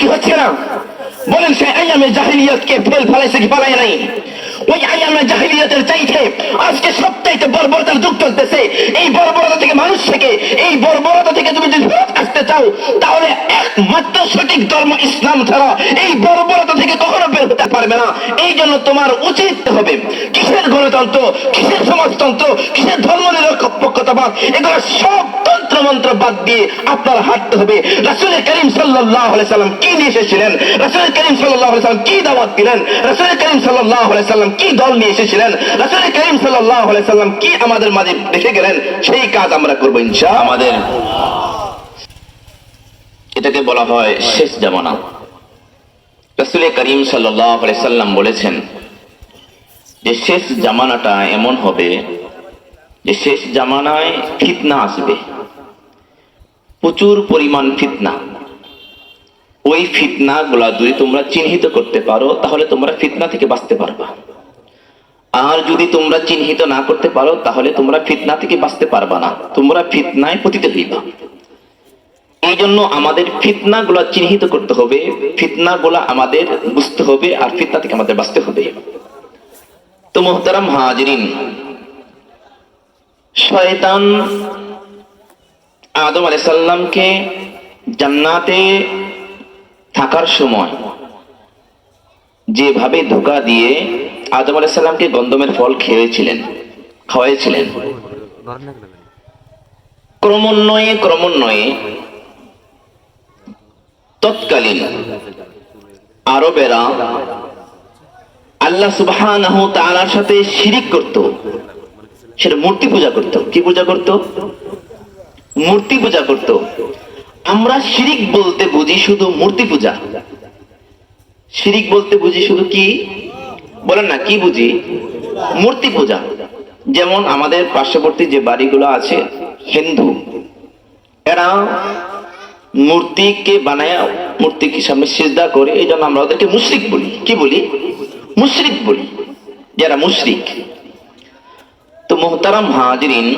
কি হচ্ছে না? বলেন সে আইয়ামে জাহিলিয়াতকে ফেল ফেলাইছে কি ফেলায় নাই? ওই আইয়ামে জাহিলিয়াতের চাইতে আজকে সবচাইতে বর্বরতার যুগ চলতেছে। এই বর্বরতা থেকে মানুষ থেকে, এই বর্বরতা থেকে তুমি যদি ফেরত আসতে চাও, তাহলে একমাত্র সঠিক ধর্ম ইসলাম ছাড়া এই বর্বরতা থেকে কখনো বের হতে পারবে না। এই জন্য তোমার উচিত হবে কিসের গণতন্ত্র, কিসের সমাজতন্ত্র, কিসের ধর্ম নিরপেক্ষতাবাদ, এগুলো সব তন্ত্র মন্ত্র বাদ দিয়ে আপনার হাঁটতে হবে। রাসূল করিম সাল্লাল্লাহু আলাইহি সাল্লাম কি নিয়ে এসেছিলেন, রাসূল করিম সাল্লাল্লাহু আলাইহি সাল্লাম কি দাওয়াত দিলেন, রাসূল করিম সাল্লাল্লাহু আলাইহি সাল্লাম কি দল নিয়ে এসেছিলেন, রাসূল করিম সাল্লাল্লাহু আলাইহি সাল্লাম কি আমাদের মাঝে রেখে গেলেন, সেই কাজ আমরা করব ইনশাআল্লাহ। আমাদের এটাকে বলা হয় শেষ জামানা। রাসূল করিম সাল্লাল্লাহু আলাইহি সাল্লাম বলেছেন যে শেষ জামানাটা এমন হবে যে শেষ জামানায় ফিতনা আসবে, প্রচুর পরিমাণ ফিতনা। ওই ফিতনা গুলা যদি তোমরা চিহ্নিত করতে পারো তাহলে তোমরা ফিতনা থেকে বাঁচতে পারবা, আর যদি তোমরা চিহ্নিত না করতে পারো তাহলে তোমরা ফিতনা থেকে বাঁচতে পারবা না, তোমরা ফিতনায় পতিত হইবা। এই জন্য আমাদের ফিতনা গুলা চিহ্নিত করতে হবে, ফিতনা গুলা আমাদের বুঝতে হবে, আর ফিতনা থেকে আমাদের বাঁচতে হবে। তো মুহতারাম হাজিরিন, শয়তান আদম আলাইহিস সালামকে জান্নাতে থাকার সময় যেভাবে ধোঁকা দিয়ে আদম আলাইহিস সালামকে গন্ধমের ফল খাওয়াইছিলেন, ক্রমান্বয়ে তৎকালীন আরবেরা আল্লাহ সুবহানাহু ওয়া তাআলার সাথে শিরিক করত। সেটা মূর্তি পূজা করত। কি পূজা করত? মূর্তি পূজা করত। আমরা শিরিক বলতে বুঝি শুধু মূর্তি পূজা। শিরিক বলতে বুঝি শুধু কি? বলেন না, কি বুঝি? মূর্তি পূজা। যেমন আমাদের পার্শ্ববর্তী যে বাড়িগুলো আছে হিন্দু, এরা মূর্তিকে বানায় মূর্তিকে সামনে সিজদা করে, এই জন্য আমরা ওদেরকে মুশরিক বলি। কি বলি? মুশরিক বলি, যারা মুশরিক। তো মুহতারাম হাজিরিন,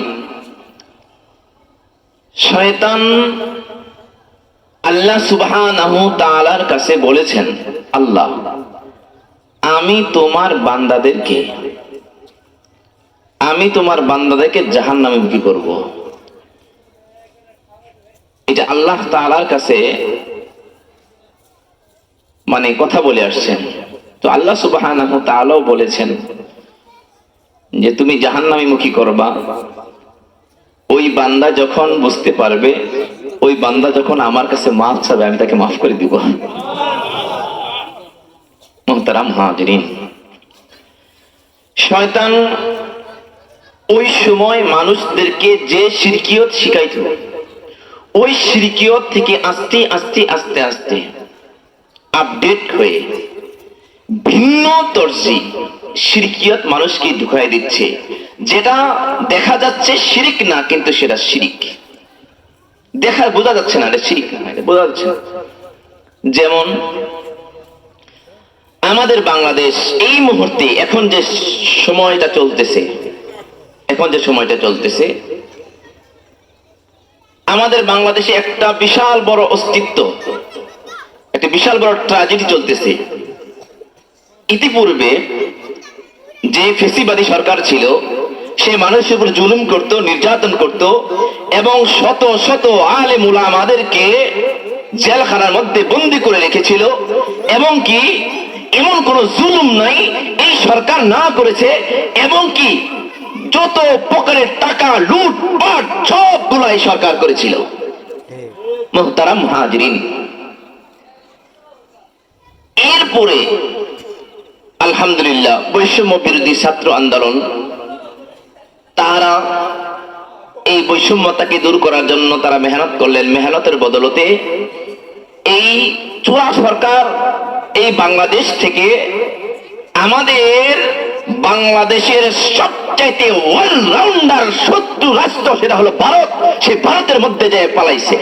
শয়তান আল্লাহ সুবহানাহু ওয়া তাআলার কাছে বলেছেন, আল্লাহ আমি তোমার বান্দাদেরকে জাহান্নামে মুখী করব। এটা আল্লাহ তাআলার কাছে মানে কথা বলে আসছেন। তো আল্লাহ সুবহানাহু ওয়া তাআলাও বলেছেন যে তুমি জাহান্নামে মুখী করবা। ওই বান্দা যখন বুঝতে পারবে, ওই বান্দা যখন আমার কাছে মাফ চাবে, আমি তাকে মাফ করে দিব। মুহতারাম হাজিরিন, শয়তান ওই সময় মানুষদেরকে যে শিরকিয়ত শিখাইত, ওই শিরকিয়ত থেকে আস্তে আস্তে আপডেট হয়ে ভিন্ন তরজি শিরকিয়ত মানুষকে ঢুকাই দিচ্ছে। যেটা দেখা যাচ্ছে শিরিক না, কিন্তু সেটা শিরিক। বোঝা যাচ্ছে না, এটা শিরিক না, এটা বোঝা যাচ্ছে না। যেমন আমাদের বাংলাদেশ এই মুহূর্তে এখন যে সময়টা চলতেছে, আমাদের বাংলাদেশে একটা বিশাল বড় অস্তিত্ব, একটা বিশাল বড় ট্র্যাজেডি চলতেছে। ইতিপূর্বে যে ফেসিবাদী সরকার ছিল, সে মানুষের উপর জুলুম করত, নির্যাতন করত, এবং শত শত আলেম উলামাদেরকে জেলখানার মধ্যে বন্দী করে রেখেছিল। এবং কি এমন কোন জুলুম নাই এই সরকার না করেছে, এবং কি যত প্রকারের টাকা লুটপাট সবগুলো এই সরকার করেছিল। মুহতারাম হাজিরিন, এরপরে আলহামদুলিল্লাহ বৈষম্য বিরোধী ছাত্র আন্দোলন, তারা এই বৈষম্যতাকে দূর করার জন্য তারা মেহনত করলেন। মেহনতের বদলতে এই চোরা সরকার এই বাংলাদেশ থেকে আমাদের বাংলাদেশের সবচাইতে অলরাউন্ডার শত্রু রাষ্ট্র, সেটা হলো ভারত, সেই ভারতের মধ্যে যায় পালাইছে।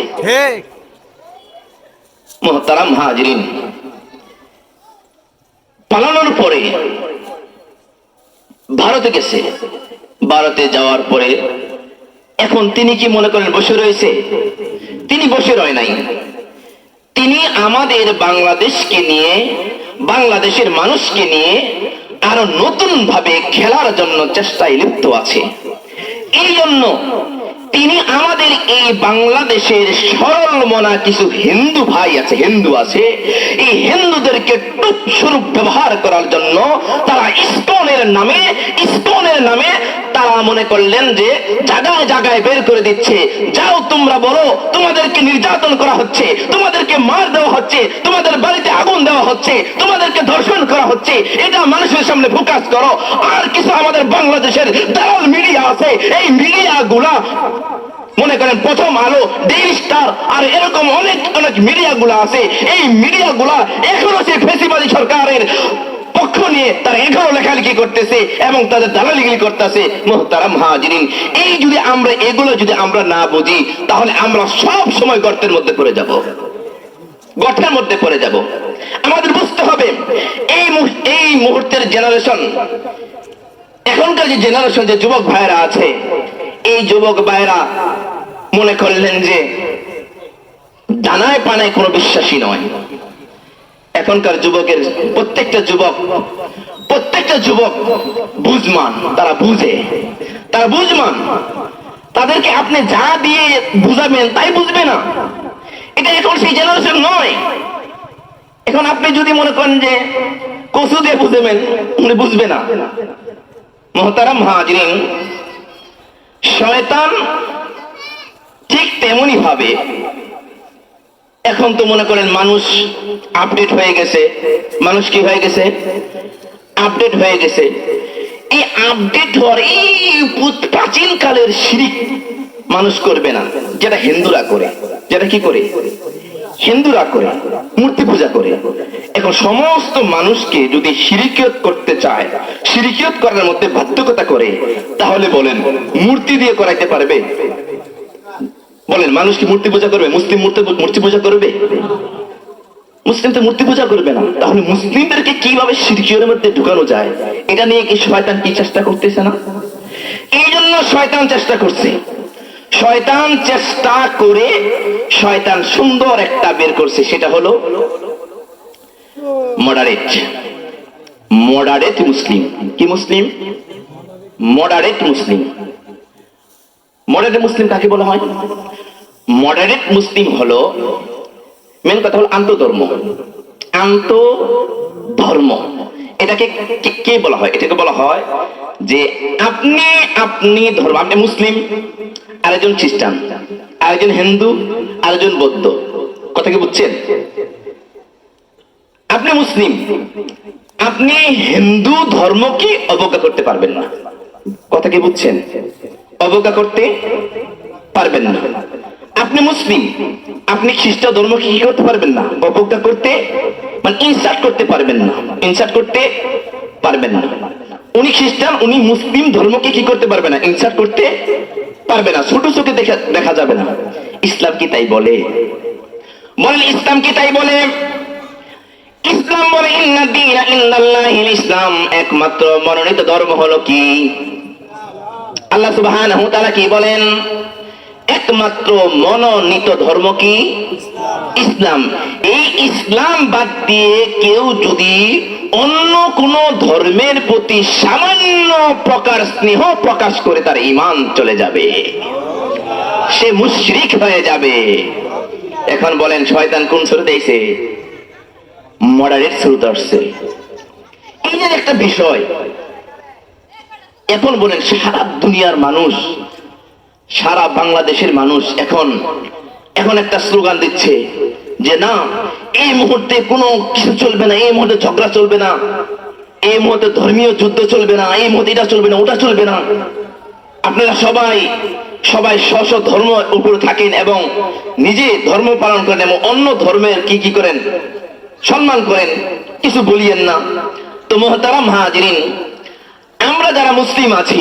মুহতারাম হাজিরিন, পালানোর পরে ভারতে গেছে। ভারতে যাওয়ার পরে এখন তিনি কি মনে করেন বসে রয়েছে? তিনি বসে রয় নাই। তিনি আমাদের বাংলাদেশকে নিয়ে, বাংলাদেশের মানুষকে নিয়ে আরো নতুন ভাবে খেলার জন্য চেষ্টায় লিপ্ত আছে। এই জন্য তিনি আমাদের এই বাংলাদেশের সরল মনা কিছু হিন্দু ভাই আছে, হিন্দু আছে, এই হিন্দুদেরকে টুপ স্বরূপ ব্যবহার করার জন্য তারা ইসকনের নামে তারা মনে করলেন যে জায়গায় জায়গায় বের করে দিচ্ছে, যাও তোমরা বলো তোমাদেরকে নির্যাতন করা হচ্ছে, তোমাদেরকে মার দেওয়া হচ্ছে, তোমাদের বাড়িতে আগুন দেওয়া হচ্ছে, তোমাদেরকে ধর্ষণ করা হচ্ছে, এটা মানুষের সামনে প্রকাশ করো। আর কিছু আমাদের বাংলাদেশের দালাল মিডিয়া আছে, এই মিডিয়া গুলা মনে করেন প্রথম আলো, ডেইলি স্টার আর এরকম অনেক অনেক মিডিয়া গুলা আছে, এই মিডিয়া গুলা এখনো সেই ফেসিবাদী সরকারের পক্ষ নিয়ে তারা এখনো লেখালেখি করতেছে এবং তাদের দালালিগিরি করতেছে। মুহতারাম হাজিরিন, এই যদি আমরা এগুলো যদি আমরা না বুঝি, তাহলে আমরা সব সময় গর্তের মধ্যে পড়ে যাব, গর্তের মধ্যে পড়ে যাব। আমাদের বুঝতে হবে এই মুহূর্তের জেনারেশন, এখনকার যে জেনারেশন, যে যুবক ভাইরা আছে, এই যুবক ভাইরা মনে করলেন যে ডানায় পানায় কোনো বিশ্বাসী নয়। এখনকার যুবকের প্রত্যেকটা যুবক বুঝমান, তারা বুঝমান। তাদেরকে আপনি যা দিয়ে বুঝাবেন তাই বুঝবে না। এটা এখন সেই জেনারেশন নয়। এখন আপনি যদি মনে করেন যে কচু দিয়ে বুঝাবেন, উনি বুঝবে না। মুহতারাম হাজিরিন, শয়তান ঠিক তেমনি ভাবে এখন তো মনে করেন মানুষ আপডেট হয়ে গেছে। মানুষ কি হয়ে গেছে? আপডেট হয়ে গেছে। এই আপডেট হওয়ার এই প্রাচীন কালের শিরিক মানুষ করবে না, যেটা হিন্দুরা করে। যেটা কি করে? হিন্দুরা করে, মূর্তি পূজা করে। এখন সমস্ত মানুষকে যদি শিরিকিয়ত করতে চায়, শিরিকিয়ত করার মধ্যে বাধ্যকতা করে, তাহলে বলেন মূর্তি দিয়ে করাইতে পারবে? বলেন মানুষ কি মূর্তি পূজা করবে? মুসলিম মূর্তি পূজা করবে? মুসলিম তো মূর্তি পূজা করবে না। তাহলে মুসলিমদেরকে কিভাবে শিরকিয়তের মধ্যে ঢুকানো যায়, এটা নিয়ে কি শয়তান কি চেষ্টা করতেছে না? এই জন্য শয়তান চেষ্টা করছে। শয়তান চেষ্টা করে শয়তান সুন্দর একটা বের করছে, সেটা হলো মডারেট মুসলিম। কি মুসলিম? Moderate Muslim. মডারেট মুসলিম কাকে বলা হয়? মডারেট মুসলিম হলো, মেন কথা হলো আন্তধর্ম। এটাকে কে বলা হয়? এটাকে বলা হয় যে আপনি ধর্ম, আপনি মুসলিম, আরেকজন খ্রিস্টান, আরেকজন হিন্দু, আরেকজন বৌদ্ধ। কথা কি বুঝছেন? আপনি মুসলিম, আপনি হিন্দু ধর্মকে অবজ্ঞা করতে পারবেন না। কথা কি বুঝছেন? অবজ্ঞা করতে পারবেন না। আপনি মুসলিম, আপনি খ্রিস্টান ধর্মকে কি করতে পারবেন না? অবজ্ঞা করতে, মানে ইনসাল্ট করতে পারবেন না। ইনসাল্ট করতে পারবেন না। উনি খ্রিস্টান, উনি মুসলিম ধর্মকে কি করতে পারবে না? ইনসাল্ট করতে পারবে না। ছোট চোখে দেখা যাবে না। ইসলাম কি তাই বলে? বলেন ইসলাম কি তাই বলে? ইসলাম বলে ইন্না দীনা ইনদাল্লাহিল ইসলাম, একমাত্র মনোনীত ধর্ম হলো কি? আল্লাহ সুবহানাহু ওয়া তাআলা কি বলেন? একমাত্র মনোনীত ধর্ম কি? ইসলাম। এই ইসলাম বাদ দিয়ে কেউ যদি অন্য কোন ধর্মের প্রতি সামান্য প্রকার স্নেহ প্রকাশ করে, তার ঈমান চলে যাবে, সে মুশরিক হয়ে যাবে। এখন বলেন শয়তান কোন সুরতে আইছে? মডারেট সুরতে আসছে। এই যে একটা বিষয়, এখন বলেন সারা দুনিয়ার মানুষ, সারা বাংলাদেশের মানুষ এখন একটা স্লোগান দিচ্ছে যে না, এই মুহূর্তে কোনো কিছু চলবে না, এই মুহূর্তে ঝগড়া চলবে না, এই মুহূর্তে ধর্মীয় যুদ্ধ চলবে না, এই মুহূর্তে এটা চলবে না, ওটা চলবে না। আপনারা সবাই স্ব ধর্ম উপরে থাকেন এবং নিজে ধর্ম পালন করেন এবং অন্য ধর্মের কি করেন? সম্মান করেন, কিছু বলিয়েন না। তো মুহতারাম হাজিরিন, আমরা যারা মুসলিম আছি,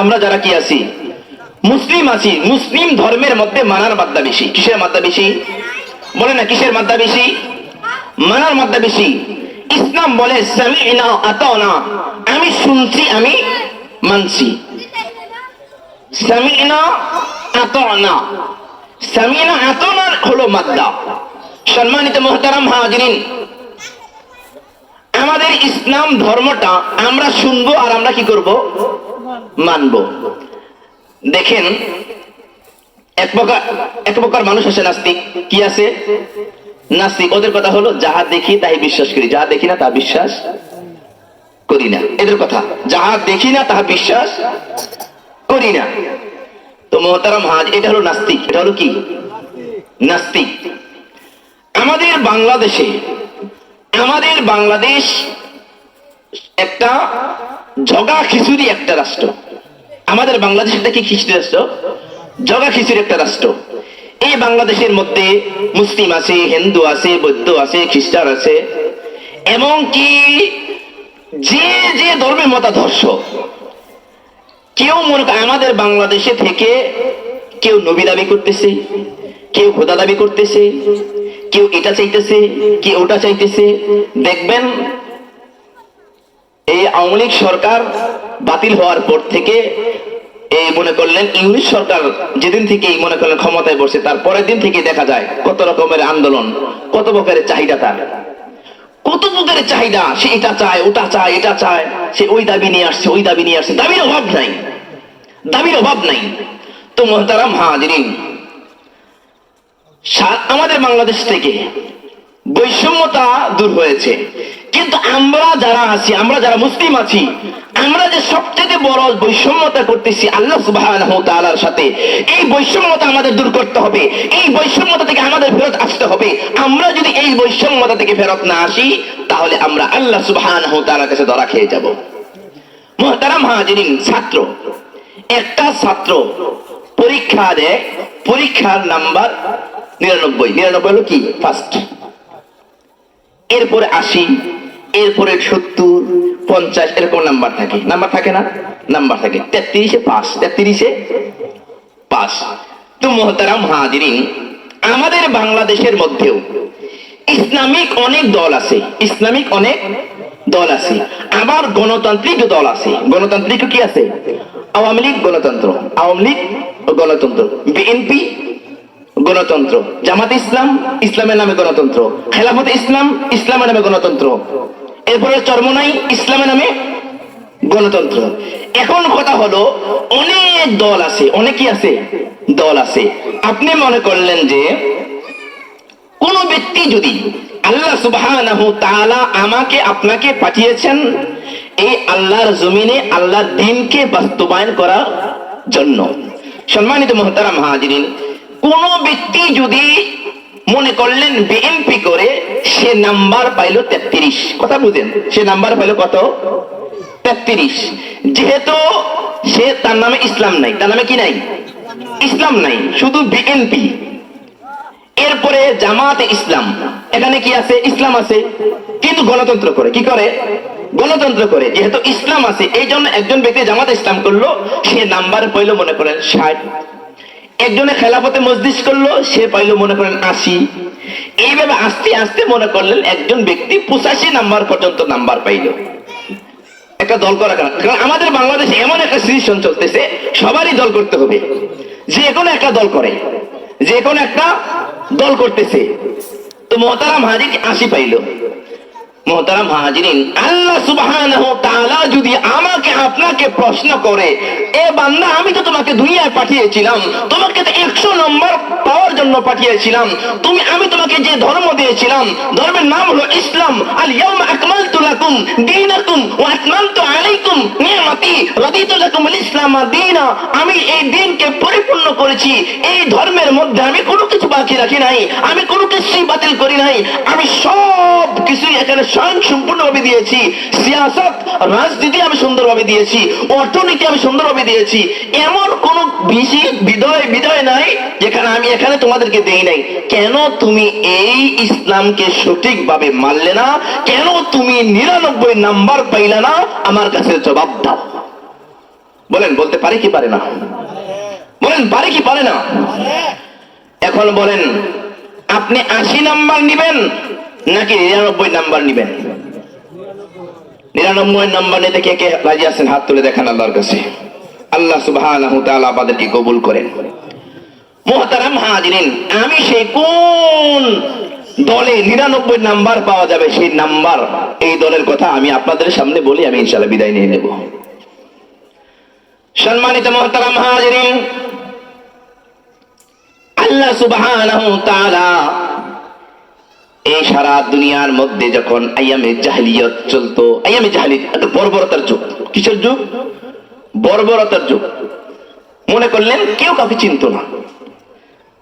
আমরা যারা কি আছি? মুসলিম আছি। মুসলিম ধর্মের মধ্যে মানার মাত্রা বেশি। কিসের মাত্রা বেশি? বলে না, কিসের মাত্রা বেশি? মানার মাত্রা বেশি। ইসলাম বলে সামি'না আতানা, আমি শুনছি, আমি মানছি। সামি'না আতানা, সামি'না আতানা হলো মাদ্দা। সম্মানিত মুহতারাম হাজিরিন, আমাদের ইসলাম ধর্মটা আমরা শুনবো আর আমরা কি করব? মানব। দেখেন, এক প্রকার মানুষ আছে নাস্তিক। কি আছে? নাস্তিক। ওদের কথা হলো যাহা দেখি তাই বিশ্বাস করি, যাহা দেখি না তা বিশ্বাস করি না। এদের কথা, যাহা দেখি না তাহা বিশ্বাস করি না। তো মুহতারাম হাজ, এটা হলো নাস্তিক। এটা হলো কি? নাস্তিক। আমাদের বাংলাদেশ একটা জগা খিচুড়ি একটা রাষ্ট্র। আমাদের বাংলাদেশ একটা কি খিচুড়ি রাষ্ট্র? জগা খিচুড়ি একটা রাষ্ট্র। এই বাংলাদেশের মধ্যে মুসলিম আছে, হিন্দু আছে, বৌদ্ধ আছে, খ্রিস্টান আছে, এমনকি যে যে ধর্মের মতাদর্শ, কেউ মনে করে আমাদের বাংলাদেশে থেকে কেউ নবী দাবি করতেছে, কেউ খোদা দাবি করতেছে, কেউ এটা চাইতেছে, কেউ ওটা চাইতেছে। দেখবেন এই আওয়ামী লীগ সরকার বাতিল হওয়ার পর থেকে এই মনে করলেন ইংলিশ সরকার যেদিন থেকে মনে করলেন ক্ষমতায় বসে, তার পরের দিন থেকে দেখা যায় কত রকমের আন্দোলন, কত প্রকারের চাহিদা, তার কত প্রকারের চাহিদা। সে এটা চায়, ওটা চায়, এটা চায়, সে ওই দাবি নিয়ে আসছে, ওই দাবি নিয়ে আসছে। দাবির অভাব নাই, দাবির অভাব নাই। তো মুহতারাম হাজিরিন, আমাদের বাংলাদেশ থেকে বৈষম্যতা দূর হয়েছে, কিন্তু আমরা যারা আছি, আমরা যারা মুসলিম আছি, আমরা যে সবচেয়ে বড় বৈষম্যতা করতেছি আল্লাহ সুবহানাহু ওয়া তাআলার সাথে, এই বৈষম্যতা আমাদের দূর করতে হবে। এই বৈষম্যতা থেকে আমাদের ফেরত আসতে হবে। আমরা যদি এই বৈষম্যতা থেকে ফেরত না আসি, তাহলে আমরা আল্লাহ সুবহানাহু ওয়া তাআলার কাছে ধরা খেয়ে যাব। মুহতারাম হাজিরিন, একটা ছাত্র পরীক্ষা দেয়, পরীক্ষার নাম্বার 99। 99 হলো কি? ফার্স্ট। এরপরে 80, এরপরে 70, 50 এরকম নাম্বার থাকে। নাম্বার থাকে না? নাম্বার থাকে। 33-এ পাস, 33-এ পাস। তো মুহতারাম হাজিরিন, আমাদের বাংলাদেশের মধ্যেও ইসলামিক অনেক দল আছে, ইসলামিক অনেক দল আছে, আবার গণতান্ত্রিক দল আছে। গণতান্ত্রিক কি আছে? আওয়ামী লীগ গণতন্ত্র, আওয়ামী লীগ গণতন্ত্র, বিএনপি গণতন্ত্র, জামাত ইসলাম ইসলামের নামে গণতন্ত্র, খেলাফত ইসলাম ইসলামের নামে গণতন্ত্র, এরপরে চরমোনাই ইসলামের নামে গণতন্ত্র। এখন কথা হলো অনেক দল আছে, অনেকই আছে, দল আছে। আপনি মনে করলেন যে কোন ব্যক্তি যদি আল্লাহ সুবহানাহু তাআলা আমাকে আপনাকে পাঠিয়েছেন এই আল্লাহর জমিনে আল্লাহর দ্বীনকে বাস্তবায়ন করার জন্য, সম্মানিত মুহতারাম হাজিরিন, কোন ব্যক্তি যদি মনে করলেন বিএনপি করে, সে নাম্বার পাইল 33। কথা বুঝেন, সে নাম্বার পাইল কত? 33। যেহেতু সে, তার নামে ইসলাম নাই, তার নামে কি নাই? ইসলাম নাই, শুধু বিএনপি। এরপরে জামাতে ইসলাম, এখানে কি আছে? ইসলাম আছে, কিন্তু গণতন্ত্র করে। কি করে? গণতন্ত্র করে। যেহেতু ইসলাম আছে, এই জন্য একজন ব্যক্তি জামাতে ইসলাম করলো, সে নাম্বার পাইল মনে করেন 60। একজনে খেলাফতে মজলিস করলো, সে পাইল মনে করেন 80। এইভাবে আস্তে আস্তে মনে করলেন একজন ব্যক্তি 85 নাম্বার পর্যন্ত নাম্বার পাইল। একটা দল করা, কারণ আমাদের বাংলাদেশে এমন একটা সিচুয়েশন চলতেছে, সবারই দল করতে হবে। যে কোনো একটা দল করে, যে কোনো একটা দল করতেছে। তো মুহতারাম হাজিরিন 80 পাইল। মুহতারাম হাজিরিন, আল্লাহ সুবহানাহু ওয়া তাআলা যদি আমাকে আপনাকে প্রশ্ন করে, এ বান্দা আমি তো তোমাকে দুনিয়ায় পাঠিয়েছিলাম, তোমাকে তো 100 নম্বর পাওয়ার জন্য পাঠিয়েছিলাম, আমি তোমাকে যে ধর্ম দিয়েছিলাম, ধর্মের নাম হলো ইসলাম, আল ইয়াউমা আকমালতু লাকুম দীনাকুম ওয়া আতমামতু আলাইকুম নি'মাতি রাদিতু লাকুম আল ইসলাম দীনা, আমি এই দ্বীনকে পরিপূর্ণ করেছি, এই ধর্মের মধ্যে আমি কোনো কিছু বাকি রাখি নাই, আমি কোনো কিছুই বাতিল করি নাই, আমি সব কিছুই এখানে স্বয়ং সম্পূর্ণভাবে দিয়েছি। সিয়াসত, রাজনীতি আমি সুন্দরভাবে দিয়েছি, অর্থনীতি আমি সুন্দরভাবে দিয়েছি। এমন কোন বিদয় নাই যেখানে আমি এখানে তোমাদেরকে দেই নাই। কেন তুমি এই ইসলামকে সঠিকভাবে মানলে না? কেন তুমি 99 নাম্বার পাইলে না? আমার কাছে জবাব দাও। বলেন, বলতে পারে কি পারে না? বলেন, পারে কি পারে না? এখন বলেন, আপনি 80 নাম্বার নিবেন নাকি 99 নাম্বার নিবেন? 99 নাম্বার নিতে কে কে রাজি আছেন? হাত তুলে দেখান আল্লাহর কাছে। আল্লাহ সুবহানাহু ওয়া তাআলা আমাদেরকে কবুল করেন। মুহতারাম হাজিরিন, আমি সেই কোন দলে 99 নাম্বার পাওয়া যাবে, সেই নাম্বার এই দলের কথা আমি আপনাদের সামনে বলি, আমি ইনশাআল্লাহ বিদায় নিয়ে নেব। সম্মানিত মুহতারাম হাজিরিন, আল্লাহ সুবহানাহু ওয়া তাআলা এই সারা দুনিয়ার মধ্যে যখন আইয়ামে জাহেলিয়ত চলতো, আইয়ামে জাহেলিয়ত বর্বরতার যুগ। কিসের যুগ? বর্বরতার যুগ। মনে করলেন কেউ কাউকে চিনতো না,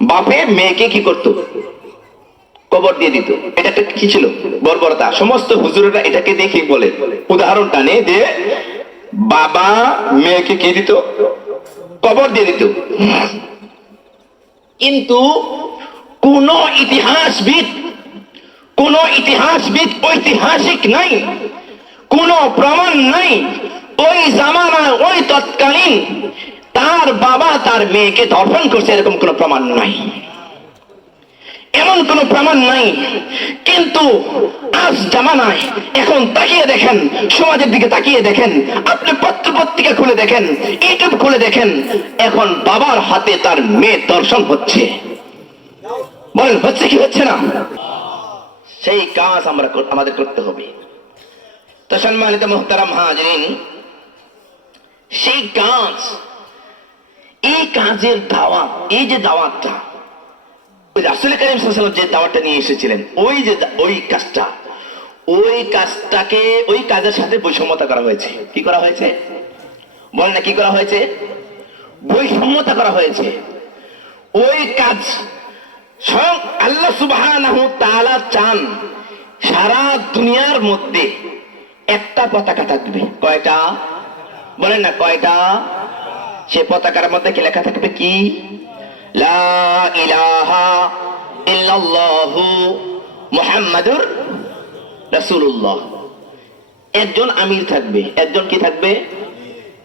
বাপে মেয়েকে কি করত? কবর দিয়ে দিত। এটা একটা কি ছিল? বর্বরতা। সমস্ত হুজুরেরা এটাকে দেখে বলে, উদাহরণ টানে যে বাবা মেয়েকে কি দিত? কবর দিয়ে দিত। কিন্তু কোন ইতিহাসবিদ ঐতিহাসিক নাই, কোন প্রমাণ নাই ওই জামানায় ওই তৎকালীন তার বাবা তার মেয়েকে ধর্ষণ করছে, এরকম কোন প্রমাণ নাই, এমন কোন প্রমাণ নাই। কিন্তু আজ জামানায় এখন তাকিয়ে দেখেন, সমাজের দিকে তাকিয়ে দেখেন, আপনি পত্র পত্রিকা খুলে দেখেন, ইউটিউব খুলে দেখেন, এখন বাবার হাতে তার মেয়ে ধর্ষণ হচ্ছে। বলেন হচ্ছে কি হচ্ছে না? সেই কাজ আমাদের করতে হবে। তো সম্মানিত মুহতারাম হাজিরিন, সেই কাজ, এই কাজের দাওয়াত, এই যে দাওয়াতটা ওই রাসূল কারীম সাল্লাল্লাহু আলাইহি ওয়াসাল্লাম যে দাওয়াতটা নিয়ে এসেছিলেন, ওই কাজের সাথে বৈষম্যতা করা হয়েছে। কি করা হয়েছে? বলেন না কি করা হয়েছে? বৈষম্যতা করা হয়েছে। ওই কাজ স্বয়ং আল্লাহ সুবহানাহু ওয়া তাআলা চান সারা দুনিয়ার মধ্যে একটা পতাকা থাকবে। কয়টা? বলেন না কয়টা? সে পতাকার মধ্যে কি লেখা থাকবে? কি? লা ইলাহা ইল্লাল্লাহু মুহাম্মাদুর রাসূলুল্লাহ। একজন আমির থাকবে, একজন কি থাকবে?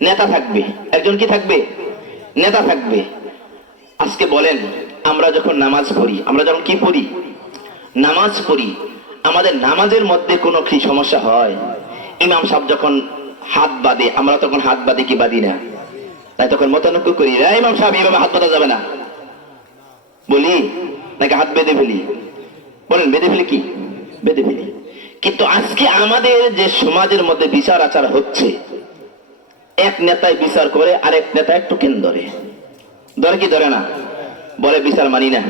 নেতা থাকবে। একজন কি থাকবে? নেতা থাকবে। আজকে বলেন, আমরা যখন নামাজ পড়ি, আমরা যখন কি পড়ি? নামাজ পড়ি। আমাদের নামাজের মধ্যে কোনো কি সমস্যা হয়? ইমাম সাহেব যখন হাত বাঁধে, আমরা তখন হাত বাঁধে কি বাঁধি না? তাই তখন মতানক্য করি, ইমাম সাহেব এইভাবে হাত বাঁধা যাবে না বলি, নাকি হাত বেঁধে ফেলি? বলেন বেঁধে ফেলি কি? বেঁধে ফেলি। কিন্তু আজকে আমাদের যে সমাজের মধ্যে বিচার আচার হচ্ছে, এক নেতায় বিচার করে আরেক নেতায় টোকেন ধরে। ধরে কি ধরে না? বলে বিচার মানি না,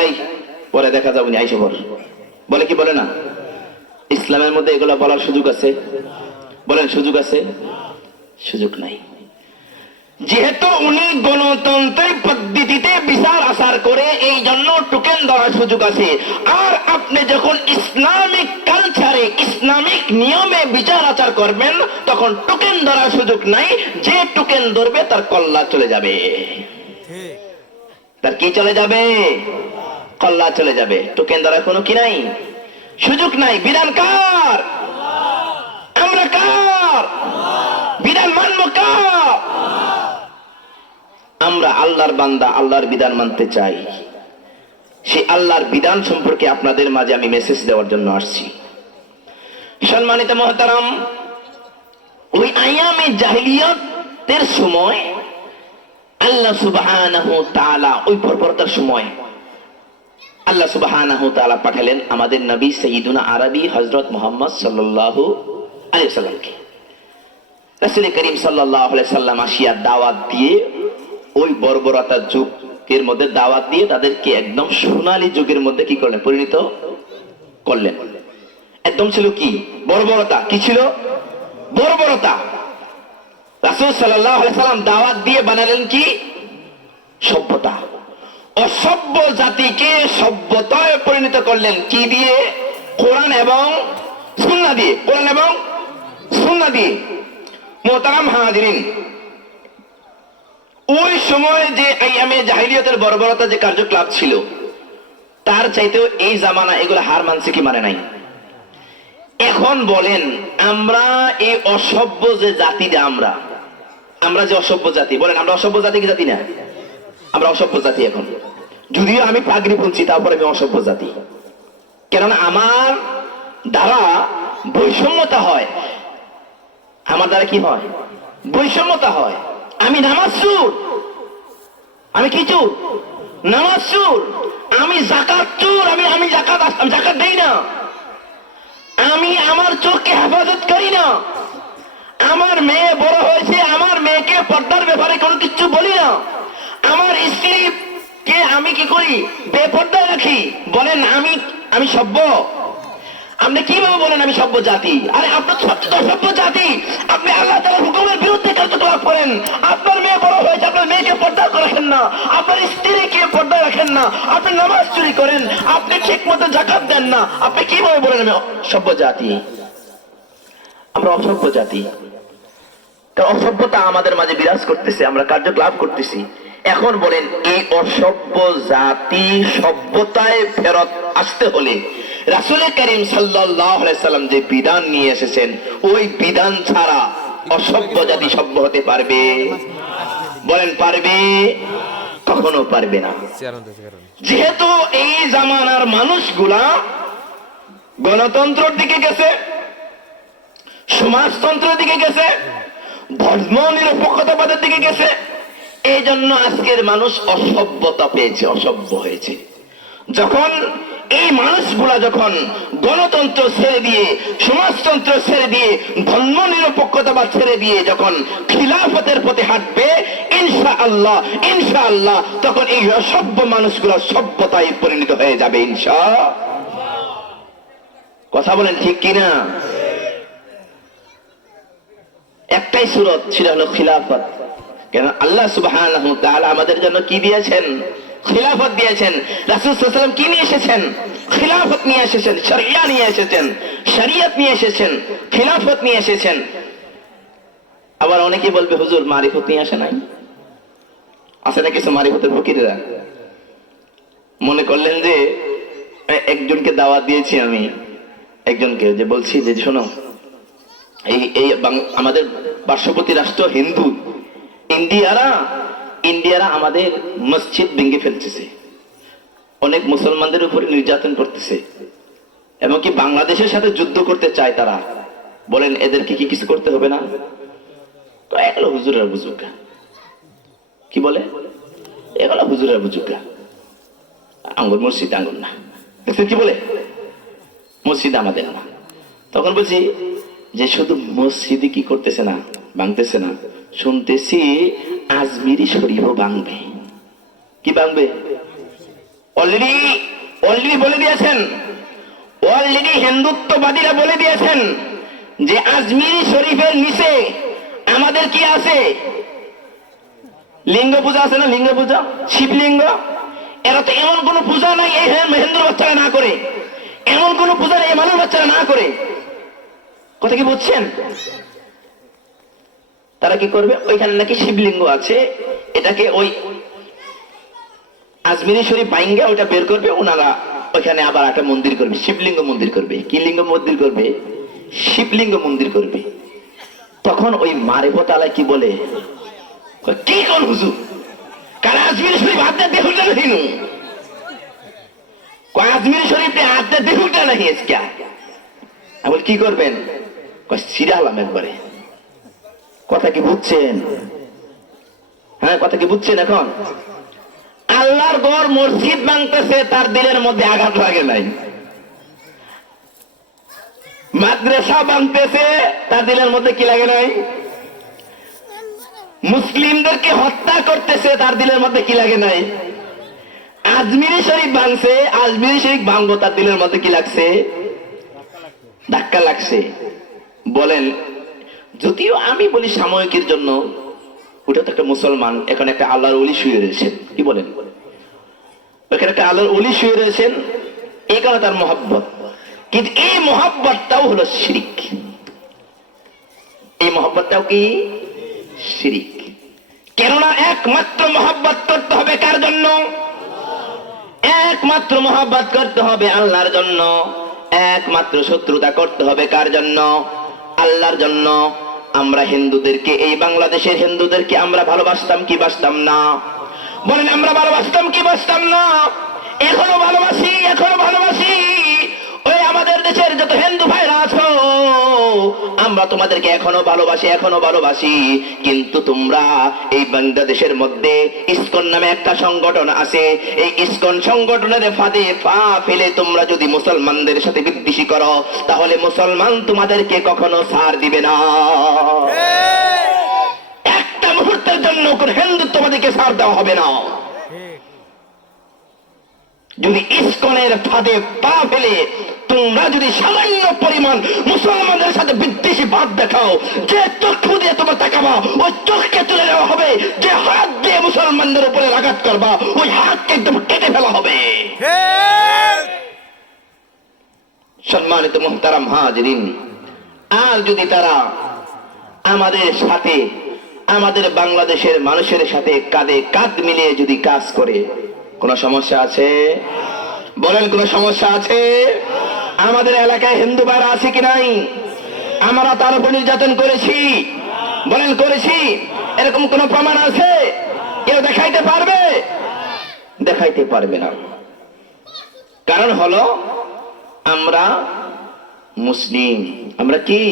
এই পরে দেখা যাবে না, আইসো বলে কি বলে না? ইসলামের মধ্যে এগুলো বলার সুযোগ আছে? বলেন সুযোগ আছে? সুযোগ নাই। যেহেতু উনি গণতন্ত্রের পদ্ধতিতে বিচার আচার করে, এই জন্য টোকেন ধরার সুযোগ আছে। আর আপনি যখন ইসলামিক কালচারে, ইসলামিক নিয়মে বিচার আচার করবেন, তখন টোকেন ধরার সুযোগ নাই। যে টোকেন ধরবে তার কল্লা চলে যাবে। তার কি চলে যাবে? কল্লা চলে যাবে। টোকেন ধরার কোনো কি নাই, সুযোগ নাই। বিধান কার? আমরা কার? বিধান মানব কার? আমরা আল্লাহর বান্দা, আল্লাহর বিধান মানতে চাই। সেই আল্লাহর বিধান সম্পর্কে আপনাদের মাঝে আমি মেসেজ দেওয়ার জন্য আসছি। সম্মানিত মুহতারাম, ওই আইয়ামে জাহিলিয়াতের সময় আল্লাহ সুবহানাহু ওয়া তাআলা, ওই বর্বরতার সময় আল্লাহ সুবহানাহু ওয়া তাআলা পাঠালেন আমাদের নবী সাইয়্যিদুনা আরবি হযরত মুহাম্মদ সাল্লাল্লাহু আলাইহি ওয়াসাল্লামকে। রাসূল করিম সাল্লাল্লাহু আলাইহি ওয়াসাল্লাম আসিয়া দাওয়াত দিয়ে ওই বর্বরতার যুগের মধ্যে দাওয়াত দিয়ে তাদেরকে একদম সোনালী যুগের মধ্যে কি করলেন? পরিণত করলেন। একদম ছিল কি? বর্বরতা। কি ছিল? বর্বরতা। রাসূল সাল্লাল্লাহু আলাইহি ওয়াসাল্লাম দাওয়াত দিয়ে বানালেন কি? সভ্যতা। অসভ্য জাতিকে সভ্যতায় পরিণত করলেন কি দিয়ে? কোরআন এবং সুন্নাহ দিয়ে। কোরআন এবং সুন্নাহ দিয়ে। মুহতারাম হাজিরিন, ওই সময় যে আইয়ামে জাহিলিয়াতের বর্বরতা যে কার্যকলাপ ছিল, তার চাইতেও এই জামানা এগুলো হার মানছে কি মানে নাই? এখন বলেন, আমরা এই অসভ্য যে জাতিটা, আমরা যে অসভ্য জাতি, বলেন আমরা অসভ্য জাতি কি জাতি না? আমরা অসভ্য জাতি। এখন যদিও আমি পাগড়ি বলছি, তারপরে আমি অসভ্য জাতি। কেননা আমার দ্বারা বৈষম্যতা হয়। আমার দ্বারা কি হয়? বৈষম্যতা হয়। আমি নামাজ চোর, আমি কি চোর? নামাজ চোর, আমি যাকাত চোর, আমি যাকাত দেই না, আমি আমার চোখকে হেফাজত করি না, আমার মেয়ে বড় হয়েছে, আমার মেয়েকে পর্দার ব্যাপারে কোনো কিছু বলি না, আমার স্ত্রীকে আমি কি করি বেপর্দায় রাখি। বলেন আমি সভ্য? আপনি কিভাবে বলেন আমি সভ্য জাতি? আরে আপনার সবচেয়ে অসভ্য জাতি। আপনি আল্লাহ তাআলার হুকুমের বিরুদ্ধে কার্যকলাপ করেন। আপনার মেয়ে বড় হয়েছে, আপনার মেয়েকে পর্দা রাখেন না, আপনার স্ত্রীকে পর্দা রাখেন না, আপনি নামাজ চুরি করেন, আপনি ঠিক মতো যাকাত দেন না, আপনি কিভাবে বলেন আমি সভ্য জাতি? আমরা অসভ্য জাতি। কারণ অসভ্যতা আমাদের মাঝে বিরাজ করতেছে, আমরা কার্যকলাপ করতেছি। এখন বলেন এই অসভ্য জাতি সভ্যতায় ফেরত আসতে হলে রাসূল করিম সাল্লাল্লাহু আলাইহি সাল্লাম যে বিধান নিয়ে এসেছেন, ওই বিধান ছাড়া অসভ্য জাতি সভ্য হতে পারবে? বলেন পারবে? কখনো পারবে না। যেহেতু এই জামানার মানুষগুলা গণতন্ত্রের দিকে গেছে, সমাজতন্ত্রের দিকে গেছে, ধর্ম নিরপেক্ষতাবাদের দিকে গেছে, এই জন্য আজকের মানুষ অসভ্যতা পেয়েছে, অসভ্য হয়েছে। যখন এই মানুষগুলা যখন গণতন্ত্র ছেড়ে দিয়ে, সমাজতন্ত্র ছেড়ে দিয়ে, ধর্ম নিরপেক্ষতাবাদ ছেড়ে দিয়ে যখন খিলাফতের পথে হাঁটবে, ইনশাআল্লাহ ইনশাআল্লাহ তখন এই অসভ্য মানুষগুলো সভ্যতায় পরিণত হয়ে যাবে ইনশাআল্লাহ। কথা বলেন ঠিক কিনা? একটাই সূরত ছিল হলো খিলাফত। কেন আল্লাহ সুবহানাহু ওয়া তাআলা আমাদের জন্য কি দিয়েছেন? খিলাফত দিয়েছেন। রাসূল সাল্লাল্লাহু আলাইহি ওয়াসাল্লাম কি নিয়ে এসেছেন? খিলাফত নিয়ে এসেছেন, শরিয়া নিয়ে এসেছেন, শরীয়ত নিয়ে এসেছেন, খিলাফত নিয়ে এসেছেন। আবার অনেকে বলবে হুজুর মারিফত নিয়ে আসে নাই। আছে না কিছু মারিফতের ফকিররা? মনে করলেন যে একজনকে দাওয়াত দিয়েছি আমি, একজনকে যে বলছি যে শোনো, এই আমাদের পার্শ্ববর্তী রাষ্ট্র হিন্দু, ইন্ডিয়ারা আমাদের মসজিদ ভেঙে ফেলতেছে, অনেক মুসলমানদের উপরে নির্যাতন করতেছে, এমনকি বাংলাদেশের সাথে যুদ্ধ করতে চায় তারা। বলেন এদেরকে কি কিছু করতে হবে না? তো এগুলো হুজুরের বুজুর্গা। কি বলে? এগুলো হুজুরের বুজুর্গা, আঙ্গুর মসজিদ আঙ্গুর না। দেখছেন কি বলে? মসজিদ আমাদের না। তখন বলছি যে শুধু মসজিদে কি করতেছে না, ভাঙতেছে না, শুনতেছি আজমিরি শরীফও ভাঙবে। কি ভাঙবে? অলরেডি বলে দিয়েছেন, অলরেডি হিন্দুত্ববাদীরা বলে দিয়েছেন যে আজমিরি শরীফের নিচে আমাদের কি আছে? লিঙ্গ পূজা আছে না? লিঙ্গ পূজা, শিবলিঙ্গ। এরা তো এমন কোন পূজা নাই এই হিন্দুর বাচ্চারা না করে, এমন কোন পূজা এই মানুষ বাচ্চারা না করে। কথা কি বুঝছেন? তারা কি করবে? ওইখানে নাকি শিবলিঙ্গ আছে, এটাকে ওই আজমিরি শরীফ ভাঙ্গা ওইটা বের করবে, ওনারা ওইখানে আবার একটা মন্দির করবে, শিবলিঙ্গ মন্দির করবে। কি লিঙ্গ মন্দির করবে? শিবলিঙ্গ মন্দির করবে। তখন ওই মারিফত আলা কি বলে, কি কোন হুজুর কারণ আজমিরি শরীফ আড্ডা দেহুটা नहीं আজমিরি শরীফে আড্ডা দেহুটা नहीं इसका। আমি কি করবেন? সিরালাম একবারে। কথা কি বুঝছেন? হ্যাঁ, কথা কি বুঝছেন? এখন আল্লাহর ঘর মসজিদ ভাঙতেছে, তার দিলের মধ্যে আঘাত লাগে নাই। মাদ্রাসা ভাঙতেছে, তার দিলের মধ্যে কি লাগে নাই? মুসলিমদেরকে হত্যা করতেছে, তার দিলের মধ্যে কি লাগে নাই? আজমিরি শরীফ ভাঙছে, আজমিরি শরীফ ভাঙবো, তার দিলের মধ্যে কি লাগছে? ধাক্কা লাগছে। বলেন, যদিও আমি বলি সাময়িকের জন্য, ওটা তো একটা মুসলমান, এখন একটা আল্লাহর ওলি শুয়ে রয়েছেন। কি বলেন? এখানে একটা আল্লাহর ওলি শুয়ে রয়েছেন, এই কারণে তার মহব্বত। কিন্তু এই মহব্বতটাও হলো শিরিক। এই মহব্বতটাও কি শিরিক। কেননা একমাত্র মহব্বত করতে হবে কার জন্য? একমাত্র মহব্বত করতে হবে আল্লাহর জন্য। একমাত্র শত্রুতা করতে হবে কার জন্য? আল্লাহর জন্য। আমরা হিন্দুদেরকে, এই বাংলাদেশের হিন্দুদেরকে আমরা ভালোবাসতাম কি বাসতাম না? বলেন, আমরা ভালোবাসতাম কি বাসতাম না? এখনো ভালোবাসি, এখনো ভালোবাসি। ওই আমাদের দেশের যত হিন্দু ভাইরা আছো, আমরা তোমাদেরকে এখনো ভালোবাসি, কিন্তু তোমরা এই বাংলাদেশের মধ্যে ইসকন নামে একটা সংগঠন আছে, এই ইসকন সংগঠনের ফাঁদে পা ফেলে তোমরা যদি মুসলমানদের সাথে বিদ্বেষী করো, তাহলে মুসলমান তোমাদেরকে কখনো ছাড় দিবে না। একটা মুহূর্তের জন্য কোন হিন্দুত্ববাদীকে ছাড় দেওয়া হবে না। যদি ইসকনের ফাঁদে পা ফেলে তোমরা যদি সামান্য পরিমাণ মুসলমানদের সাথে বিদ্বেষী ভাব দেখাও, যে চক্ষু দিয়ে তোমরা তাকাবা ওই চোখকে তুলে নেওয়া হবে, যে হাত দিয়ে মুসলমানদের উপরে আঘাত করবা ওই হাতকে একদম কেটে ফেলা হবে। সম্মানিত মুহতারাম হাজিরিন, আর যদি তারা আমাদের সাথে, আমাদের বাংলাদেশের মানুষের সাথে কাঁধে কাঁধ মিলিয়ে যদি কাজ করে, কোন সমস্যা আছে? বলেন, কোন সমস্যা আছে? আমাদের এলাকায় হিন্দু ভাইরা আছে কি নাই? আমরা তার উপর নির্যাতন করেছি, বলেন করেছি? এরকম কোন প্রমাণ আছে? কেউ দেখাইতে পারবে? দেখাইতে পারবে না। কারণ হলো আমরা মুসলিম। আমরা কি?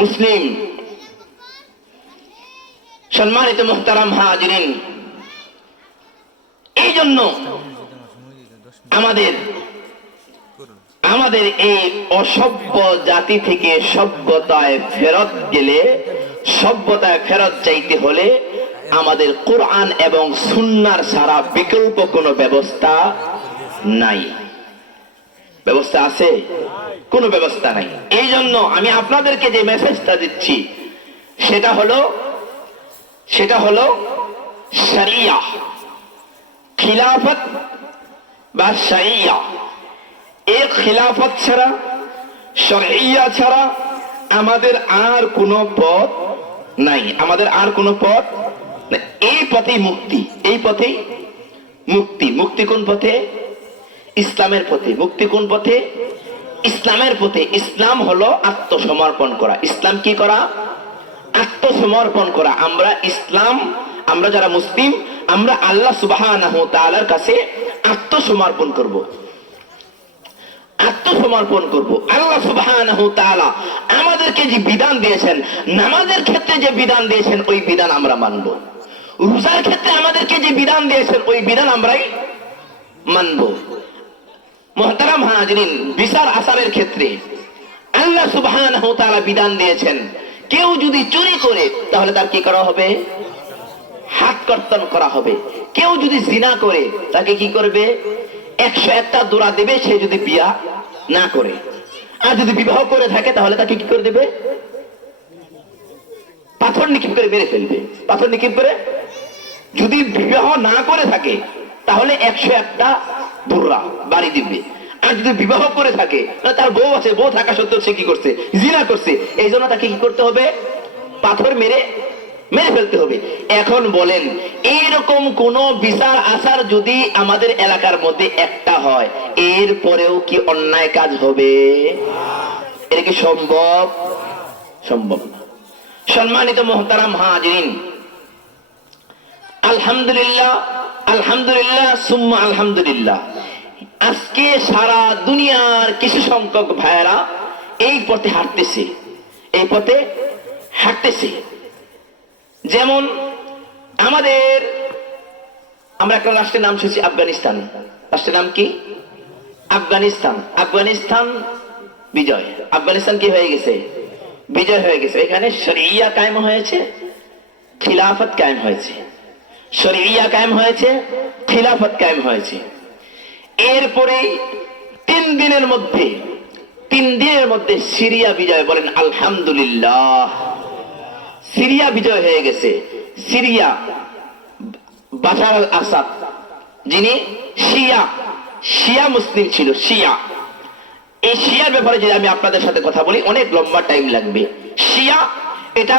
মুসলিম। সম্মানিত মুহতারাম হাজিরিন, এই জন্য আমাদের এই অসভ্য জাতি থেকে সভ্যতায় ফেরত গেলে, সভ্যতায় ফেরত চাইতে হলে আমাদের কোরআন এবং সুন্নাহর ছাড়া বিকল্প কোনো ব্যবস্থা নাই। ব্যবস্থা আছে? কোনো ব্যবস্থা নাই। এই জন্য আমি আপনাদেরকে যে মেসেজটা দিচ্ছি সেটা হলো শরিয়া, খিলাফত বা শরিয়া। এই খিলাফত ছাড়া, শরিয়া ছাড়া আমাদের আর কোনো পথ নাই। আমাদের আর কোনো পথ নাই। এই পথেই মুক্তি, এই পথেই মুক্তি। মুক্তি কোন পথে? ইসলামের পথে। মুক্তি কোন পথে? ইসলামের পথে। ইসলাম হলো আত্মসমর্পণ করা। ইসলাম কি করা? আত্মসমর্পণ করা। আমরা যারা মুসলিম, আমরা আল্লাহ সুবহানাহু ওয়া তাআলার কাছে আত্মসমর্পণ করব। আত্মসমর্পণ করব। আল্লাহ সুবহানাহু ওয়া তাআলা আমাদেরকে যে বিধান দিয়েছেন, নামাজের ক্ষেত্রে যে বিধান দিয়েছেন ওই বিধান আমরা মানব। রোজার ক্ষেত্রে আমাদেরকে যে বিধান দিয়েছেন ওই বিধান আমরাই মানব। মুহতারাম হাজিরিন, বিচার আচারের ক্ষেত্রে আল্লাহ সুবহানাহু ওয়া তাআলা বিধান দিয়েছেন, কেউ যদি চুরি করে তাহলে তার কি করা হবে? হাত কর্তন করা হবে। কেউ যদি জিনা করে তাকে কি করবে? 101টা দোরা দেবে, সে যদি বিয়া না করে। আর যদি বিবাহ করে থাকে তাহলে তাকে কি করে দেবে? পাথর নিক্ষেপ করে মেরে ফেলবে। পাথর নিক্ষেপ করে। যদি বিবাহ না করে থাকে তাহলে 101টা দোরা বাড়ি দিবে। আর যদি বিবাহ করে থাকে, তার বউ আছে, বউ থাকা সত্ত্বেও সে কি করছে? জিনা করছে। এই জন্য তাকে কি করতে হবে? পাথর মেরে ফেলতে হবে। এখন বলেন, এইরকম কোন বিচার আচার যদি আমাদের এলাকার মধ্যে একটা হয়, এরপরেও কি অন্যায় কাজ হবে? এটা কি সম্ভব? সম্ভব না। সম্মানিত মুহতারাম হাজিরিন, আলহামদুলিল্লাহ, আলহামদুলিল্লাহ সুম্মা আলহামদুলিল্লাহ, আজকে সারা দুনিয়ার কিছু সংখ্যক ভাইয়েরা এই পথে হাঁটতেছে, এই পথে হাঁটতেছে। যেমন আমরা একটা রাষ্ট্রের নাম শুনছি আফগানিস্তান। রাষ্ট্রের নাম কি? আফগানিস্তান। আফগানিস্তান বিজয়। আফগানিস্তান কি হয়ে গেছে? বিজয় হয়ে গেছে। এখানে শরিয়া কায়েম হয়েছে, খিলাফত কায়েম হয়েছে। শরিয়া কায়েম হয়েছে, খিলাফত কায়েম হয়েছে। এরপরে 3 দিনের মধ্যে সিরিয়া বিজয়। বলেন আলহামদুলিল্লাহ। সিরিয়া বিজয় হয়ে গেছে। সিরিয়া, বাশার আল আসাদ যিনি শিয়া মুসলিম ছিল, শিয়া। এই শিয়ার ব্যাপারে যদি আমি আপনাদের সাথে কথা বলি অনেক লম্বা টাইম লাগবে। শিয়া, এটা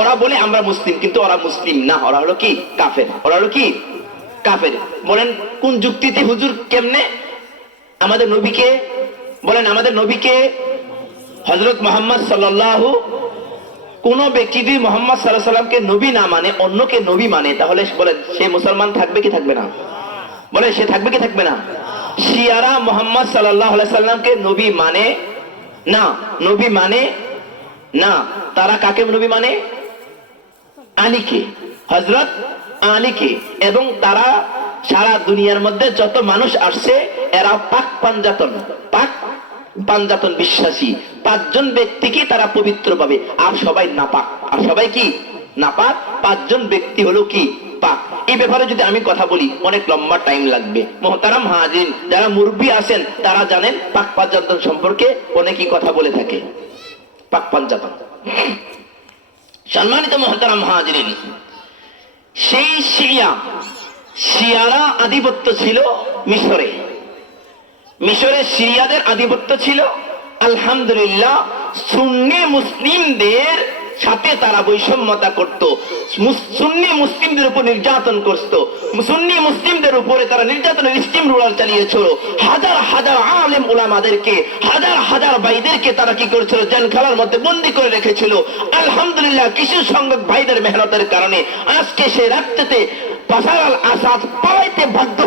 ওরা বলে আমরা মুসলিম, কিন্তু ওরা মুসলিম না, ওরা হলো কি? কাফের। ওরা হলো কি? কাফের। বলেন কোন যুক্তিতে? হুজুর কেমনে? আমাদের নবীকে, বলেন আমাদের নবীকে হযরত মুহাম্মদ সাল্লাল্লাহু, কোন ব্যক্তি যদি মুহাম্মদ সাল্লাল্লাহু আলাইহি সাল্লামকে নবী না মানে, অন্যকে নবী মানে, তাহলে বলেন সে মুসলমান থাকবে কি থাকবে না? বলেন সে থাকবে কি থাকবে না? শিয়ারা মুহাম্মদ সাল্লাল্লাহু আলাইহি সাল্লামকে নবী মানে না, নবী মানে না, তারা কাকে নবী মানে? আলীকে, হযরত আলীকে। এবং তারা সারা দুনিয়ার মধ্যে যত মানুষ আসছে এরা পাক পাঞ্জাতন বিশ্বাসী। 5 জন ব্যক্তিকে তারা পবিত্র পাবে, আর সবাই নাপাক। আর সবাই কি? নাপাক। 5 জন ব্যক্তি হলো কি? পাক। এই ব্যাপারে যদি আমি কথা বলি অনেক লম্বা টাইম লাগবে। মোহতারাম হাজিরিন, যারা মুরব্বী আছেন তারা জানেন পাক পাঞ্জাতন সম্পর্কে অনেকেই কথা বলে থাকে। পাক পাঞ্জাতন, সম্মানিত মোহতারাম হাজিরিন, সেই শিয়ারা আধিপত্য ছিল মিশরে। মিশরে সিরিয়াদের আধিপত্য ছিল। আলহামদুলিল্লাহ, সুন্নি মুসলিমদের সাথে তারা বৈষম্যতা করত, সুন্নি মুসলিমদের উপর নির্যাতন করত, সুন্নি মুসলিমদের উপরে তারা নির্যাতনের স্টিম রোলার চালিয়েছিল। হাজার হাজার আলেম উলামাদেরকে, হাজার হাজার ভাইদেরকে তারা কি করেছিল? জেলখানার মধ্যে বন্দী করে রেখেছিল। আলহামদুলিল্লাহ, কিছু সংখ্যক ভাইদের মেহনতের কারণে আজকে সে রাত্রিতে বাশার আল আসাদ পালাইতে বাধ্য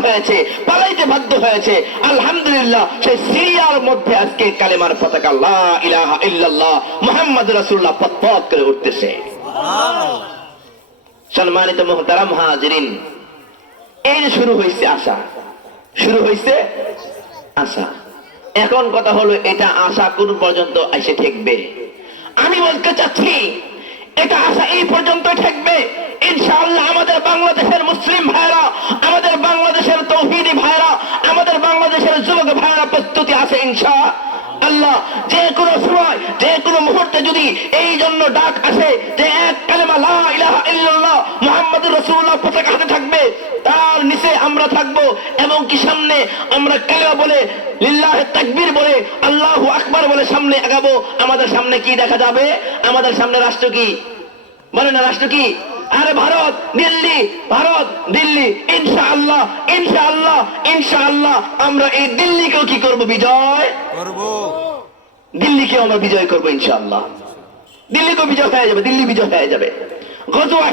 হয়েছে। আলহামদুলিল্লাহ, সেই সিরিয়ার মধ্যে আজকে কালেমার পতাকা লা ইলাহা ইল্লাল্লাহ মুহাম্মাদুর রাসূলুল্লাহ পথ করে উঠতেছে। সম্মানিত মুহতারাম হাজিরিন, এই যে শুরু হয়েছে আশা। এখন কথা হলো, এটা আশা কোন পর্যন্ত এসে ঠেকবে? আমি বলতে চাচ্ছি এটা আশা এই পর্যন্ত ঠেকবে ইনশাআল্লাহ। আমাদের বাংলাদেশের মুসলিম ভাইরা, আমাদের বাংলাদেশের তৌহিদি ভাইরা, আমাদের বাংলাদেশের যুবক ভাইরা প্রস্তুতি আছে ইনশাআল্লাহ। যে কোনো সময়, যে কোনো মুহূর্তে যদি এই জন্য ডাক আসে যে এক কালেমা লা ইলাহা ইল্লাল্লাহ মুহাম্মাদুর রাসূলুল্লাহ পতাকা হাতে থাকবে, তার নিচে আমরা থাকবো, এবং কি সামনে আমরা কালেমা বলে লিল্লাহে তাকবীর বলে আল্লাহু আকবার বলে সামনে আগাবো। আমাদের সামনে কি দেখা যাবে? আমাদের সামনে রাষ্ট্র কি? বলে না, রাষ্ট্র কি? আরে ভারত, দিল্লি। ইনশাআল্লাহ আমরা এই দিল্লিকেও কি করব? বিজয় করব। দিল্লিকেও আমরা বিজয় করব ইনশাআল্লাহ। দিল্লিকেও বিজয় হয়ে যাবে, দিল্লি বিজয় হয়ে যাবে। গজওয়া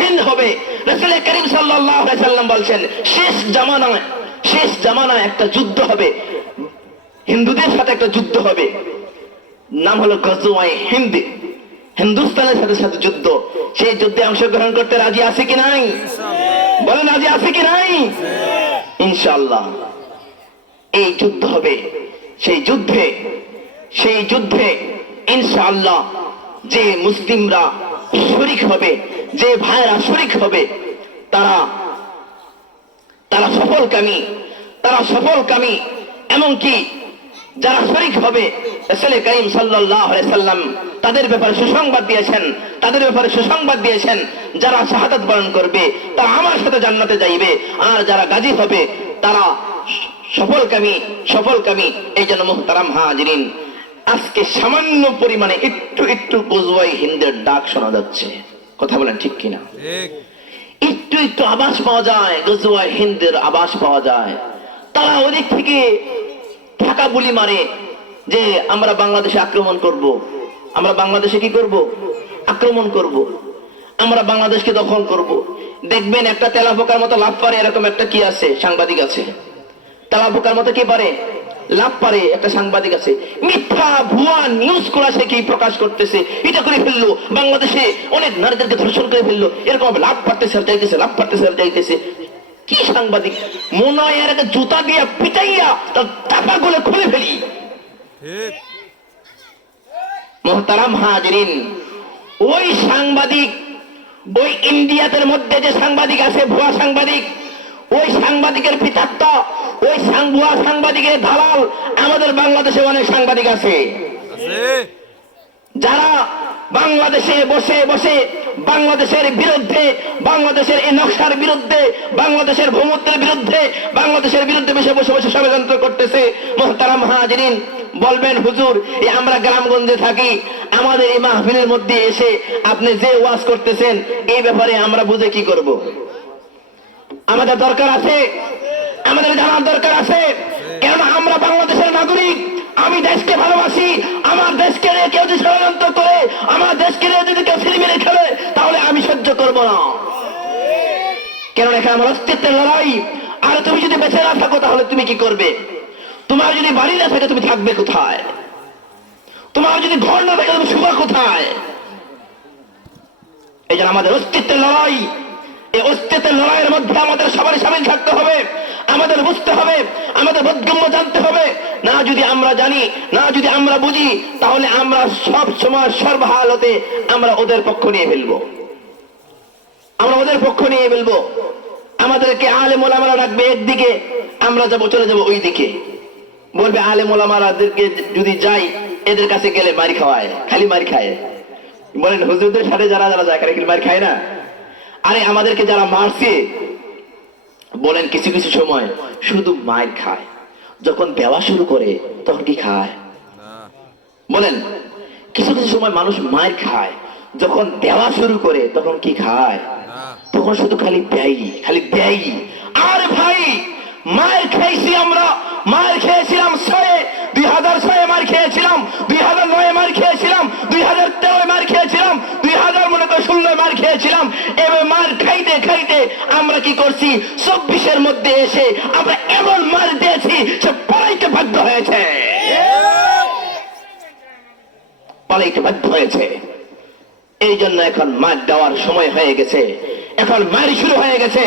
হিন্দ হবে। রাসূল করিম সাল্লাল্লাহু আলাইহি সাল্লাম বলছেন, শেষ জামানায় একটা যুদ্ধ হবে, হিন্দুদের সাথে একটা যুদ্ধ হবে, নাম হলো গজওয়া হিন্দ। হিন্দুস্তানের সাথে যুদ্ধ। সেই যুদ্ধে অংশগ্রহণ করতে রাজি আছে কি নাই? বলেন, রাজি আছে কি নাই? ইনশাআল্লাহ এই যুদ্ধ হবে। সেই যুদ্ধে ইনশাআল্লাহ যে মুসলিমরা শরীক হবে, যে ভাইরা শরীক হবে, তারা সফলকামী। এমনকি যারা শরীক হবে, রাসূল করিম সাল্লাল্লাহু আলাইহি সাল্লাম তাদের ব্যাপারে সুসংবাদ দিয়েছেন, যারা শাহাদাত বরণ করবে তারা আমার সাথে জান্নাতে যাইবে, আর যারা গাজী হবে তারা সফলকামী। এই জন্য মুহতারাম হাজিরিন, আজকে সামান্য পরিমাণে একটু গজওয়া হিন্দের ডাক শোনা যাচ্ছে। কথা বলেন ঠিক কিনা? একটু আভাস পাওয়া যায়, গজওয়া হিন্দের আভাস পাওয়া যায়। তারা ওদিক থেকে ঢাকা বুলি মারে যে আমরা বাংলাদেশে আক্রমণ করব, আমরা বাংলাদেশে কি করব? আক্রমণ করব, আমরা বাংলাদেশকে দখল করব। দেখবেন একটা তেলাপোকার মতো লাভ পারে, এরকম একটা কি আছে? সাংবাদিক আছে। তেলাপোকার মতো কি পারে? লাভ পারে একটা সাংবাদিক আছে। মিথ্যা ভুয়া নিউজ করা সে কি প্রকাশ করতেছে, এটা করে ফেললো, বাংলাদেশে অনেক নারীদেরকে ধর্ষণ করে ফেললো, এরকম লাভ পারতেছে আর যাইতেছে। কি সাংবাদিক? মনে হয় এর একটা জুতা দিয়ে পিটাইয়া তার চাপা গুলো খুলে ফেলি। মুহতারাম হাজিরিন, ওই সাংবাদিক, ওই ইন্ডিয়াদের মধ্যে যে সাংবাদিক আছে, ভুয়া সাংবাদিক, ওই সাংবাদিকের পিতাত্ত, ওই ভুয়া সাংবাদিকের দালাল আমাদের বাংলাদেশে অনেক সাংবাদিক আছে, যারা বাংলাদেশে বসে বাংলাদেশের বিরুদ্ধে, বাংলাদেশের এই নকশার বিরুদ্ধে, বাংলাদেশের ভূমধ্যের বিরুদ্ধে, বাংলাদেশের বিরুদ্ধে বসে ষড়যন্ত্র করতেছে। মুহতারাম হাজিরিন, বলবেন হুজুর এই আমরা গ্রামগঞ্জে থাকি, আমাদের এই মাহফিলের মধ্যে এসে আপনি যে ওয়াজ করতেছেন এই ব্যাপারে আমরা বুঝে কি করব? আমাদের দরকার আছে, আমাদের জানার দরকার আছে, কেন আমরা বাংলাদেশের নাগরিক। আমি দেশকে ভালোবাসি। আমার দেশকে নিয়ে কেউ যদি ষড়যন্ত্র করে, আমার দেশকে নিয়ে যদি কেউ সিনেমিনে খেলে, তাহলে আমি সহ্য করব না। কেন? এখানে আমার অস্তিত্বের লড়াই। আর তুমি যদি বেঁচে না থাকো তাহলে তুমি কি করবে? তোমার যদি বাড়ি না থাকে তুমি থাকবে কোথায়? তোমার যদি ঘর না থাকে তুমি শুবা কোথায়? এই জন্য আমাদের অস্তিত্বের লড়াই, এই অস্তিত্বের লড়াইয়ের মধ্যে আমাদের সবারই সামিল থাকতে হবে। আমাদের বুঝতে হবে, আমাদের বোধগম্য জানতে হবে। না যদি আমরা জানি, না যদি আমরা বুঝি, তাহলে আমরা সব সময় সর্বহালতে আমরা ওদের পক্ষ নিয়ে ফেলবো, আমরা ওদের পক্ষ নিয়ে ফেলবো। আমাদেরকে আলেম ওলামারা ডাকবে একদিকে, আমরা চলে যাবো ওই দিকে। বলবে আলেম ওলামারাদেরকে যদি যাই, এদের কাছে গেলে মারি খাওয়ায়, খালি মারি খায়। বলেন হুজুরদের সাথে যারা যারা যায় খালি মারি খায় না? আরে আমাদেরকে যারা মারছে, বলেন কিছু কিছু সময় শুধু মার খায়, যখন দেওয়া শুরু করে তখন কি খায়? বলেন কিছু কিছু সময় মানুষ মার খায়, যখন দেওয়া শুরু করে তখন কি খায়? তখন শুধু খালি দেয়, খালি দেয়। আর ভাই মার খাইছি আমরা, মার খেয়েছিলাম 2006 মার খেয়েছিলাম, 2009 মার খেয়েছিলাম, 2013 মার খেয়েছিলাম, 2016 মার খেয়েছিলাম। এবার মার খাইতে খাইতে আমরা কি করছি? 24-এর মধ্যে এসে আমরা এমন মার দিয়েছি সে পালাইতে বাধ্য হয়েছে, পালাইতে বাধ্য হয়েছে। এই জন্য এখন মার দেওয়ার সময় হয়ে গেছে, এখন মারি শুরু হয়ে গেছে,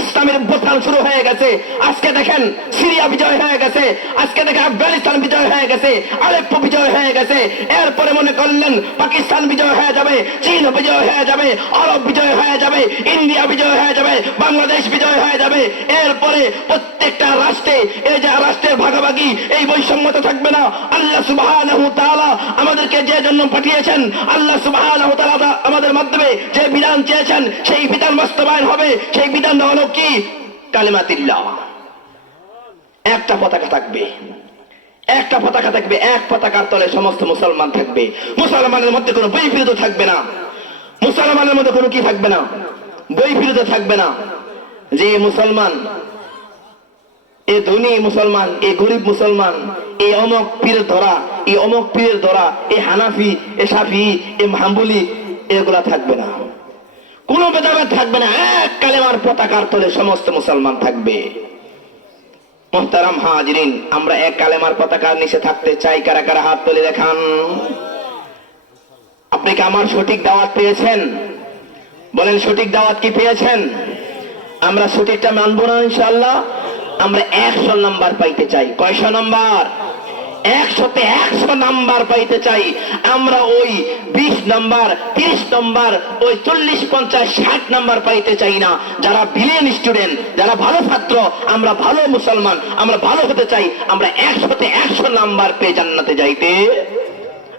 ইসলামের বোতাল শুরু হয়ে গেছে। আজকে দেখেন সিরিয়া বিজয় হয়ে গেছে, আজকে দেখেন আফগানিস্তান বিজয় হয়ে গেছে, আলেপ্পো বিজয় হয়ে গেছে। এরপরে মনে করলেন পাকিস্তান বিজয় হয়ে যাবে, চীন বিজয় হয়ে যাবে, আরব বিজয় হয়ে যাবে, ইন্ডিয়া বিজয় হয়ে যাবে, বাংলাদেশ বিজয় হয়ে যাবে। এরপরে প্রত্যেকটা রাষ্ট্রে এই যে রাষ্ট্রের ভাগাভাগি, এই বৈষম্যতা থাকবে না। আল্লাহ সুবহানাহু ওয়া তাআলা আমাদেরকে যে জন্য পাঠিয়েছেন, আল্লাহ সুবহানাহু ওয়া তাআলা আমাদের মাধ্যমে যে বিধান চেয়েছেন, সেই বিধান বাস্তবায়ন হবে। সেই বিধান হলো কি? কালিমাতিল্লাহ। একটা পতাকা থাকবে, একটা পতাকা থাকবে, এক পতাকার তলে সমস্ত মুসলমান থাকবে। মুসলমানের মধ্যে কোনো বৈবিধ্য থাকবে না, মুসলমানের মধ্যে কোনো কি থাকবে না? বৈবিধ্য থাকবে না। যে মুসলমান, এ ধনী মুসলমান, এ গরিব মুসলমান, এ অমক পীরের ধরা, এ অমক পীরের ধরা, এ হানাফি, এ শাফি, এ হাম্বলি, এগুলা থাকবে না। কোন ভেদাভেদ থাকবে না। এক কালেমার পতাকার তলে সমস্ত মুসলমান থাকবে। মুহতারাম হাজিরিন, আমরা এক কালেমার পতাকার নিচে থাকতে চাই। কারা কারা হাত তুলে দেখান। আপনি কি আমার সঠিক দাওয়াত পেয়েছেন? বলেন সঠিক দাওয়াত কি পেয়েছেন? আমরা সঠিকটা মানবো না ইনশাআল্লাহ। আমরা 100 নাম্বার পাইতে চাই। কয়শো নাম্বার? 100-তে 100 নাম্বার পাইতে চাই। আমরা ওই 20 নাম্বার, 30 নাম্বার, ওই 40, 50, 60 নাম্বার পাইতে চাই না। যারা ব্রিলিয়ান্ট স্টুডেন্ট, যারা ভালো ছাত্র, আমরা ভালো মুসলমান, আমরা ভালো হতে চাই। আমরা 100-তে 100 নাম্বার পেয়ে জান্নাতে যাইতে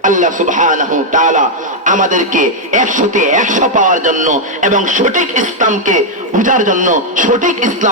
আল্লাহ সুবহানাহু ওয়া তাআলা আমাদেরকে 100-তে 100 পাওয়ার জন্য এবং সঠিক ইসলামকে বুঝার জন্য, সঠিক ইসলাম